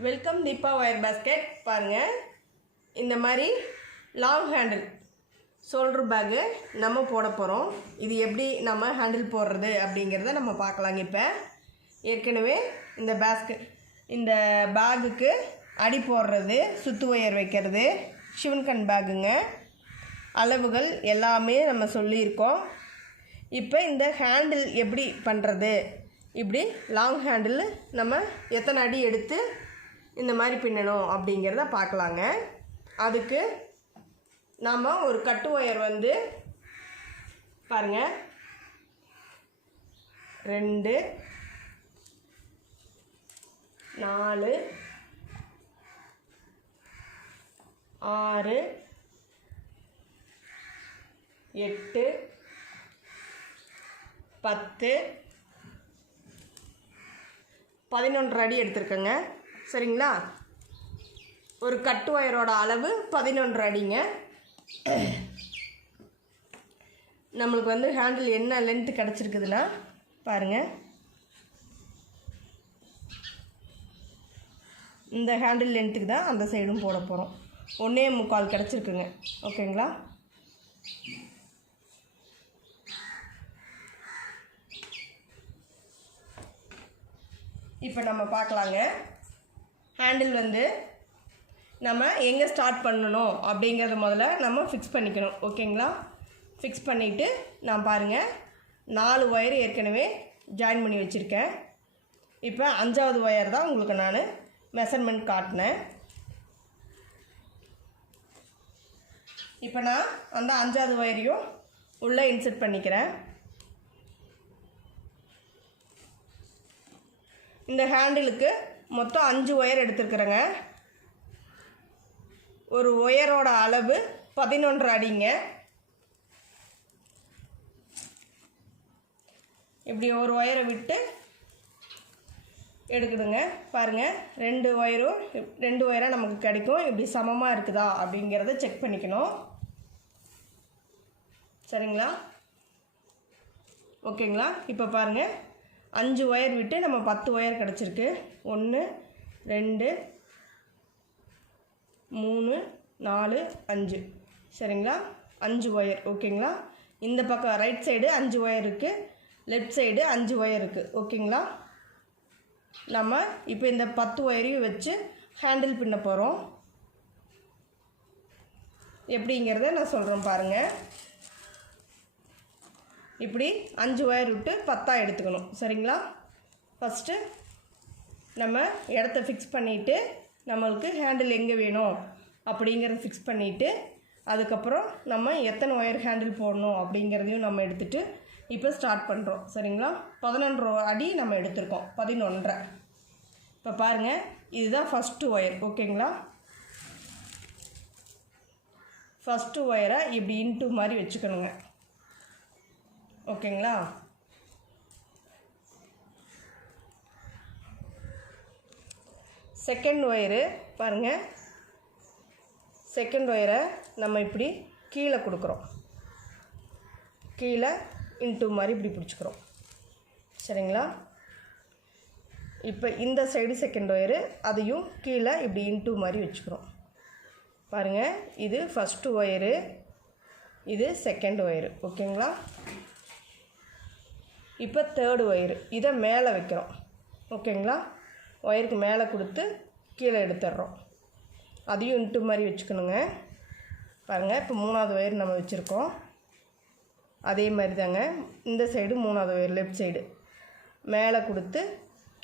Welcome Deepa wire basket. பாருங்கள், இந்த மாதிரி லாங் ஹேண்டில் ஷோல்டர் பேக்கு நம்ம போட போகிறோம். இது எப்படி நம்ம ஹேண்டில் போடுறது அப்படிங்கிறத நம்ம பார்க்கலாங்க. இப்போ ஏற்கனவே இந்த பேக்குக்கு அடி போடுறது, சுத்து ஒயர் வைக்கிறது, சிவன்கண் பேக்குங்க, அளவுகள் எல்லாமே நம்ம சொல்லியிருக்கோம். இப்போ இந்த ஹேண்டில் எப்படி பண்ணுறது, இப்படி லாங் ஹேண்டில் நம்ம எத்தனை அடி எடுத்து இந்த மாதிரி பின்னணும் அப்படிங்கிறத பார்க்கலாங்க. அதுக்கு நாம் ஒரு கட்டு ஒயர் பாருங்கள், 2 4 6 8 10 11 அடி எடுத்துருக்கேங்க. சரிங்களா? ஒரு கட்டு ஒயரோட அளவு 11 அடிங்க. நம்மளுக்கு ஹேண்டில் என்ன லென்த்து கிடச்சிருக்குதுன்னா பாருங்கள், இந்த ஹேண்டில் லென்த்துக்கு தான் அந்த சைடும் போட போகிறோம். 1.25 கிடச்சிருக்குங்க. ஓகேங்களா? இப்போ நம்ம பார்க்கலாங்க. ஹேண்டில் நம்ம எங்கே ஸ்டார்ட் பண்ணணும் அப்படிங்கிறத முதல்ல நம்ம ஃபிக்ஸ் பண்ணிக்கணும். ஓகேங்களா? ஃபிக்ஸ் பண்ணிவிட்டு நான் பாருங்கள், 4 ஒயர் ஏற்கனவே ஜாயின் பண்ணி வச்சுருக்கேன். இப்போ 5வது ஒயர் தான் உங்களுக்கு நான் மெஷர்மெண்ட் காட்டினேன். இப்போ நான் அந்த 5வது ஒயரையும் உள்ளே இன்சர்ட் பண்ணிக்கிறேன். இந்த ஹேண்டிலுக்கு மொத்தம் 5 ஒயர் எடுத்துருக்குறேங்க. ஒரு ஒயரோட அளவு 11 அடிங்க. இப்படி ஒரு ஒயரை விட்டு எடுக்கணுங்க. பாருங்கள், 2 ஒயராக நமக்கு கிடைக்கும். இப்படி சமமாக இருக்குதா அப்படிங்கிறத செக் பண்ணிக்கணும். சரிங்களா? ஓகேங்களா? இப்போ பாருங்கள், 5 ஒயர் விட்டு நம்ம 10 ஒயர் கிடச்சிருக்கு. 1 2 3 4 5. சரிங்களா? 5 ஒயர். ஓகேங்களா? இந்த பக்கம் ரைட் சைடு 5 ஒயர் இருக்குது, லெஃப்ட் சைடு 5 ஒயர் இருக்குது. ஓகேங்களா? நம்ம இப்போ இந்த 10 ஒயரையும் வச்சு ஹேண்டில் பின்ன போகிறோம். எப்படிங்கிறத நான் சொல்கிறேன் பாருங்கள். இப்படி 5 ஒயர் விட்டு 10 எடுத்துக்கணும். சரிங்களா? ஃபஸ்ட்டு நம்ம இடத்த ஃபிக்ஸ் பண்ணிவிட்டு, நம்மளுக்கு ஹேண்டில் எங்கே வேணும் அப்படிங்கிறத ஃபிக்ஸ் பண்ணிவிட்டு, அதுக்கப்புறம் நம்ம எத்தனை ஒயர் ஹேண்டில் போடணும் அப்படிங்கிறதையும் நம்ம எடுத்துகிட்டு இப்போ ஸ்டார்ட் பண்ணுறோம். சரிங்களா? 11 அடி நம்ம எடுத்திருக்கோம், 11. இப்போ பாருங்கள், இதுதான் ஃபஸ்ட்டு ஒயர். ஓகேங்களா? ஃபஸ்ட்டு ஒயரை இப்படி இன்ட்டு மாதிரி வச்சுக்கணுங்க. ஓகேங்களா? செகண்ட் ஒயரு பாருங்கள், செகண்ட் ஒயரை நம்ம இப்படி கீழே கொடுக்குறோம். கீழே இன்ட்டு மாதிரி இப்படி பிடிச்சிக்கிறோம். சரிங்களா? இப்போ இந்த சைடு செகண்ட் ஒயரு, அதையும் கீழே இப்படி இன்ட்டு மாதிரி வச்சுக்கிறோம். பாருங்கள், இது ஃபஸ்ட்டு ஒயரு, இது செகண்ட் ஒயரு. ஓகேங்களா? இப்போ தேர்டு ஒயரு, இதை மேலே வைக்கிறோம். ஓகேங்களா? ஒயருக்கு மேலே கொடுத்து கீழே எடுத்துடுறோம். அதையும் இன்ட்டு மாதிரி வச்சுக்கணுங்க. பாருங்கள், இப்போ 3வது ஒயர் நம்ம வச்சுருக்கோம். அதே மாதிரி தாங்க இந்த சைடு 3வது ஒயர் லெஃப்ட் சைடு மேலே கொடுத்து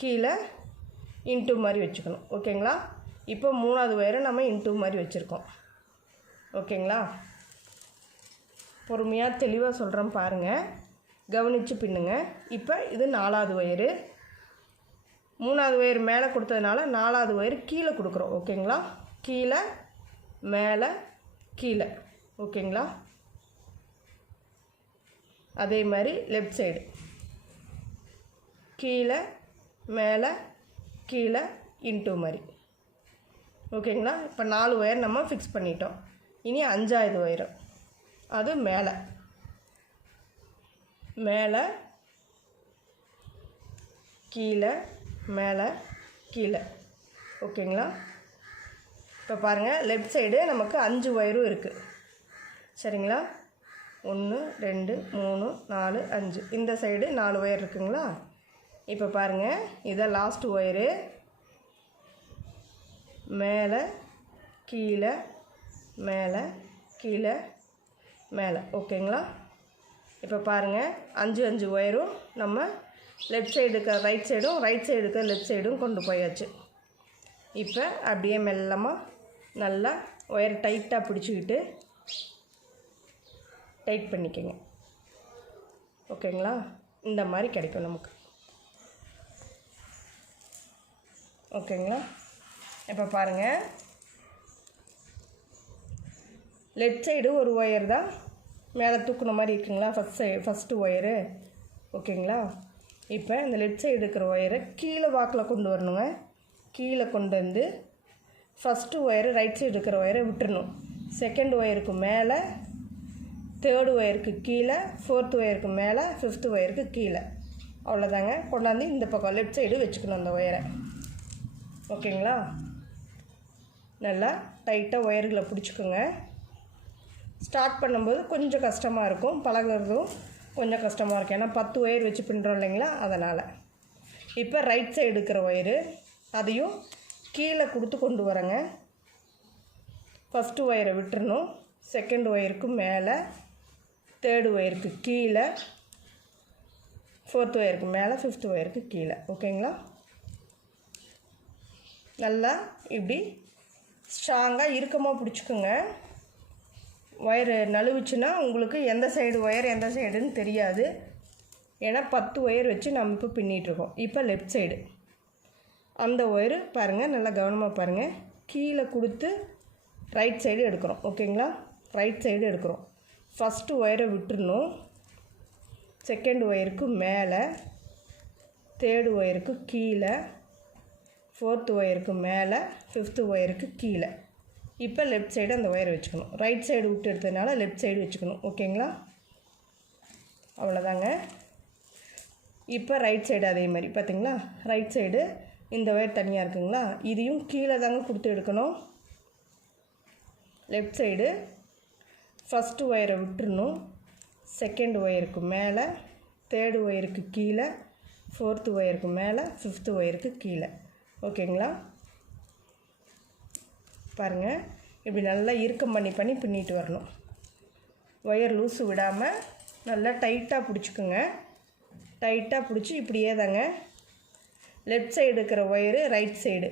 கீழே இன்ட்டு மாதிரி வச்சுக்கணும். ஓகேங்களா? இப்போ 3வது ஒயரை நம்ம இன்ட்டு மாதிரி வச்சுருக்கோம். ஓகேங்களா? பொறுமையாக தெளிவாக சொல்கிறேன் பாருங்கள், கவனித்து பின்னுங்க. இப்போ இது 4வது ஒயரு, 3வது ஒயர் மேலே கொடுத்ததுனால 4வது ஒயர் கீழே கொடுக்குறோம். ஓகேங்களா? கீழே மேலே கீழே. ஓகேங்களா? அதே மாதிரி லெஃப்ட் சைடு கீழே மேலே கீழே இன்ட்டு மாதிரி. ஓகேங்களா? இப்போ 4 ஒயர் நம்ம ஃபிக்ஸ் பண்ணிட்டோம். இனி 5வது ஒயரு, அது மேலே மேலே கீழே மேலே கீழே. ஓகேங்களா? இப்போ பாருங்கள், லெஃப்ட் சைடு நமக்கு 5 ஒயரும் இருக்குது. சரிங்களா? 1 2 3 4 5. இந்த சைடு 4 ஒயர் இருக்குங்களா? இப்போ பாருங்கள், இதை லாஸ்ட் ஒயரு மேலே கீழே மேலே கீழே மேலே. ஓகேங்களா? இப்போ பாருங்கள், 5 ஒயரும் நம்ம லெஃப்ட் சைடுக்கு ரைட் சைடும், ரைட் சைடுக்கு லெஃப்ட் சைடும் கொண்டு போயாச்சு. இப்போ அப்படியே மெல்லமாக நல்லா ஒயர் டைட்டாக பிடிச்சிக்கிட்டு டைட் பண்ணிக்கோங்க. ஓகேங்களா? இந்த மாதிரி கிடைக்கும் நமக்கு. ஓகேங்களா? இப்போ பாருங்கள், லெஃப்ட் சைடு ஒரு ஒயர் தான் மேலே தூக்குன மாதிரி இருக்குங்களா, ஃபஸ்ட்டு ஒயரு. ஓகேங்களா? இப்போ இந்த லெஃப்ட் சைடு இருக்கிற ஒயரை கீழே வாக்கில் கொண்டு வரணுங்க. கீழே கொண்டு வந்து ஃபஸ்ட்டு ஒயரு ரைட் சைடு இருக்கிற ஒயரை விட்டுறணும். செகண்ட் ஒயருக்கு மேலே, தேர்டு ஒயருக்கு கீழே, ஃபோர்த்து ஒயருக்கு மேலே, ஃபிஃப்த்து ஒயருக்கு கீழே. அவ்வளோதாங்க. கொண்டாந்து இந்த பக்கம் லெஃப்ட் சைடு வச்சுக்கணும் அந்த ஒயரை. ஓகேங்களா? நல்லா டைட்டாக ஒயர்களை பிடிச்சிக்கோங்க. ஸ்டார்ட் பண்ணும்போது கொஞ்சம் கஷ்டமாக இருக்கும், பழகிறதும் கொஞ்சம் கஷ்டமாக இருக்கும். ஏன்னா 10 ஒயர் வச்சு பின்னுறோம் இல்லைங்களா, அதனால். இப்போ ரைட் சைடு இருக்கிற ஒயரு அதையும் கீழே கொடுத்து கொண்டு வரேங்க. ஃபஸ்ட்டு ஒயரை விட்டுறணும். செகண்ட் ஒயருக்கு மேலே, தேர்டு ஒயருக்கு கீழே, ஃபோர்த்து ஒயருக்கு மேலே, ஃபிஃப்த்து ஒயருக்கு கீழே. ஓகேங்களா? நல்லா இப்படி ஸ்ட்ராங்காக இறுக்கமாக பிடிச்சிக்கோங்க. ஒயரு நழுவுச்சுன்னா உங்களுக்கு எந்த சைடு ஒயர் எந்த சைடுன்னு தெரியாது. ஏன்னா 10 ஒயர் வச்சு நம்ம இப்போ பின்னிகிட்ருக்கோம். இப்போ லெஃப்ட் சைடு அந்த ஒயரு பாருங்கள், நல்லா கவனமாக பாருங்கள், கீழே கொடுத்து ரைட் சைடு எடுக்கிறோம். ஓகேங்களா? ரைட் சைடு எடுக்கிறோம். ஃபஸ்ட்டு ஒயரை விட்டுறணும். செகண்ட் ஒயருக்கு மேலே, தேர்டு ஒயருக்கு கீழே, ஃபோர்த்து ஒயருக்கு மேலே, ஃபிஃப்த்து ஒயருக்கு கீழே. இப்போ லெஃப்ட் சைடு அந்த ஒயரை வச்சுக்கணும். ரைட் சைடு விட்டு எடுத்ததுனால லெஃப்ட் சைடு வச்சுக்கணும். ஓகேங்களா? அவ்வளோதாங்க. இப்போ ரைட் சைடு அதே மாதிரி பார்த்திங்களா, ரைட் சைடு இந்த ஒயர் தனியாக இருக்குங்களா, இதையும் கீழே தாங்க கொடுத்து எடுக்கணும். லெஃப்ட் சைடு ஃபஸ்ட்டு ஒயரை விட்டுறணும். செகண்ட் ஒயருக்கு மேலே, தேர்டு ஒயருக்கு கீழே, ஃபோர்த்து ஒயருக்கு மேலே, ஃபிஃப்த்து ஒயருக்கு கீழே. ஓகேங்களா? பாருங்கள், இப்படி நல்லா இறுக்கம் பண்ணி பின்னிட்டு வரணும். ஒயர் லூஸு விடாமல் நல்லா டைட்டாக பிடிச்சிக்குங்க. டைட்டாக பிடிச்சி இப்படியே தாங்க லெஃப்ட் சைடு இருக்கிற ஒயரு ரைட் சைடு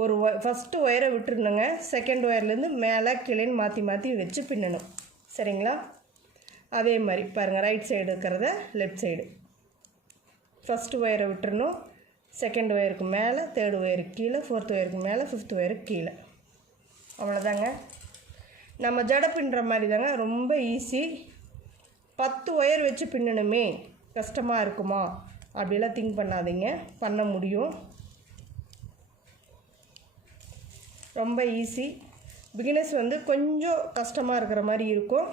ஒரு ஃபஸ்ட்டு ஒயரை விட்டுருணுங்க. செகண்ட் ஒயர்லேருந்து மேலே கீழேன்னு மாற்றி மாற்றி வச்சு பின்னணும். சரிங்களா? அதே மாதிரி பாருங்கள், ரைட் சைடு இருக்கிறத லெஃப்ட் சைடு ஃபஸ்ட்டு ஒயரை விட்டுறணும். செகண்ட் ஒயருக்கு மேலே, தேர்டு ஒயருக்கு கீழே, ஃபோர்த்து ஒயருக்கு மேலே, ஃபிஃப்த்து ஒயருக்கு கீழே. அவ்வளோதாங்க. நம்ம ஜடை பின்னுற மாதிரி தாங்க, ரொம்ப ஈஸி. 10 ஒயர் வச்சு பின்னணுமே, கஷ்டமாக இருக்குமா அப்படிலாம் திங்க் பண்ணாதீங்க, பண்ண முடியும். ரொம்ப ஈஸி. பிகினர்ஸ் கொஞ்சம் கஷ்டமாக இருக்கிற மாதிரி இருக்கும்.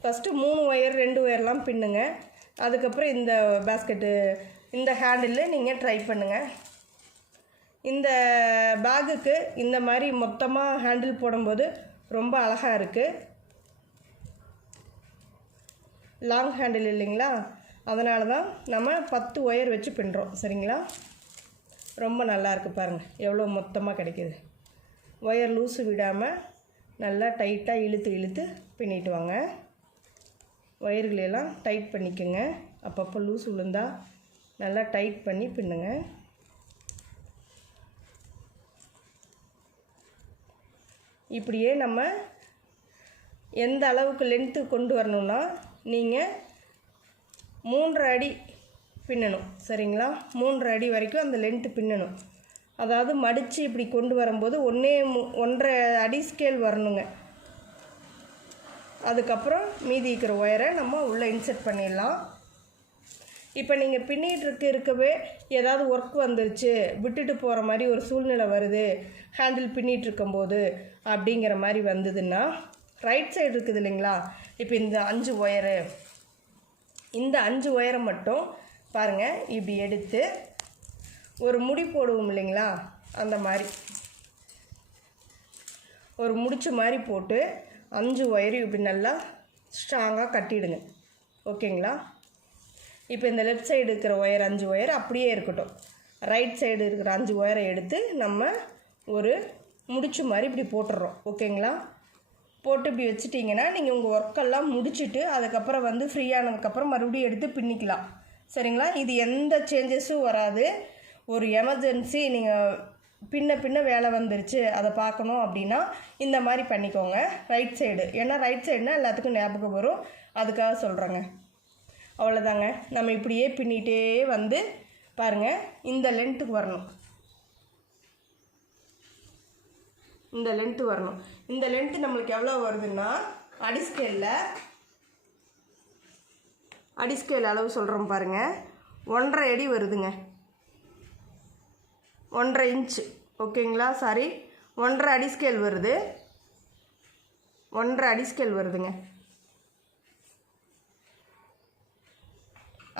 First 3 wire 2 ஒயர்லாம் பின்னுங்க. அதுக்கப்புறம் இந்த பேஸ்கெட்டு இந்த ஹேண்டில் நீங்கள் ட்ரை பண்ணுங்கள். இந்த பேக்குக்கு இந்த மாதிரி மொத்தமாக ஹேண்டில் போடும்போது ரொம்ப அழகாக இருக்குது. லாங் ஹேண்டில் இல்லைங்களா, அதனால தான் நம்ம 10 ஒயர் வச்சு பின்னுறோம். சரிங்களா? ரொம்ப நல்லாயிருக்கு பாருங்கள், எவ்வளோ மொத்தமாக கிடைக்கிது. ஒயர் லூஸு விடாமல் நல்லா டைட்டாக இழுத்து பின்னிட்டு வாங்க. ஒயர்களெல்லாம் டைட் பண்ணிக்கோங்க. அப்பப்போ லூஸ் விழுந்தால் நல்லா டைட் பண்ணி பின்னுங்க. இப்படியே நம்ம எந்த அளவுக்கு லென்த்து கொண்டு வரணும்னா நீங்கள் 3.5 அடி பின்னணும். சரிங்களா? 3.5 அடி வரைக்கும் அந்த லென்த்து பின்னணும். அதாவது மடித்து இப்படி கொண்டு வரும்போது 1.5 அடி ஸ்கேல் வரணுங்க. அதுக்கப்புறம் மீதி இருக்கிற ஒயரை நம்ம உள்ளே இன்செர்ட் பண்ணிடலாம். இப்போ நீங்கள் பின்னிட்டு இருக்கவே ஏதாவது ஒர்க் வந்துருச்சு, விட்டுட்டு போகிற மாதிரி ஒரு சூழ்நிலை வருது ஹேண்டில் பின்னிட்டு இருக்கும்போது அப்படிங்கிற மாதிரி வந்ததுன்னா, ரைட் சைடு இருக்குது இல்லைங்களா, இப்போ இந்த 5 ஒயரு, இந்த 5 ஒயரை மட்டும் பாருங்கள் இப்படி எடுத்து ஒரு முடி போடுவோம் இல்லைங்களா, அந்த மாதிரி ஒரு முடிச்சு மாதிரி போட்டு 5 ஒயரையும் இப்படி நல்லா ஸ்ட்ராங்காக கட்டிடுங்க. ஓகேங்களா? இப்போ இந்த லெஃப்ட் சைடு இருக்கிற ஒயர் 5 ஒயர் அப்படியே இருக்கட்டும். ரைட் சைடு இருக்கிற 5 ஒயரை எடுத்து நம்ம ஒரு முடிச்சு மாதிரி இப்படி போட்டுடுறோம். ஓகேங்களா? போட்டு இப்படி வச்சுட்டிங்கன்னா நீங்கள் உங்கள் ஒர்க்கெல்லாம் முடிச்சுட்டு அதுக்கப்புறம் வந்து ஃப்ரீயானதுக்கப்புறம் மறுபடியும் எடுத்து பின்னிக்கலாம். சரிங்களா? இது எந்த சேஞ்சஸும் வராது. ஒரு எமர்ஜென்சி நீங்கள் பின்ன வேலை வந்துருச்சு அதை பார்க்கணும் அப்படின்னா இந்த மாதிரி பண்ணிக்கோங்க ரைட் சைடு. ஏன்னா ரைட் சைடுனால் எல்லாத்துக்கும் ஞாபகம் வரும், அதுக்காக சொல்கிறேங்க. அவ்வளோதாங்க. நம்ம இப்படியே பின்னிகிட்டே வந்து பாருங்கள், இந்த லென்த்துக்கு வரணும். இந்த லென்த்து வரணும். இந்த லென்த்து நம்மளுக்கு எவ்வளோ வருதுன்னா அடிஸ்கேல் அளவு சொல்கிறோம் பாருங்கள், 1.5 அடி வருதுங்க. 1.5 இன்ச்சு. ஓகேங்களா? சாரி, 1.5 அடிஸ்கேல் வருது. 1.5 அடிஸ்கேல் வருதுங்க.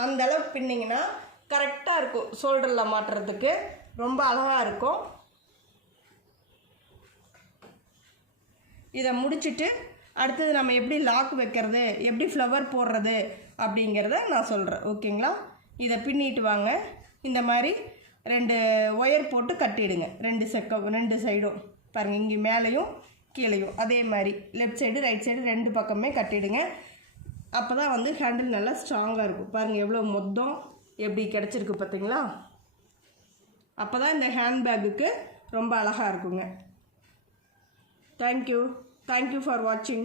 அந்த அளவுக்கு பின்னிங்கன்னா கரெக்டாக இருக்கும். ஷோல்டரில் மாட்டுறதுக்கு ரொம்ப அழகாக இருக்கும். இதை முடிச்சுட்டு அடுத்தது நம்ம எப்படி லாக் வைக்கிறது, எப்படி ஃப்ளவர் போடுறது அப்படிங்கிறத நான் சொல்கிறேன். ஓகேங்களா? இதை பின்னிட்டு வாங்க. இந்த மாதிரி 2 ஒயர் போட்டு கட்டிடுங்க. 2 சைடும் பாருங்கள், இங்கே மேலேயும் கீழேயும் அதே மாதிரி லெஃப்ட் சைடு ரைட் சைடு 2 பக்கமே கட்டிடுங்க. அப்போ தான் வந்து ஹேண்டில் நல்லா ஸ்ட்ராங்காக இருக்கும். பாருங்கள் எவ்வளோ மொத்தம் எப்படி கிடச்சிருக்கு பார்த்தீங்களா? அப்போ தான் இந்த ஹேண்ட்பேக்குக்கு ரொம்ப அழகாக இருக்குங்க. தேங்க்யூ ஃபார் வாட்சிங்.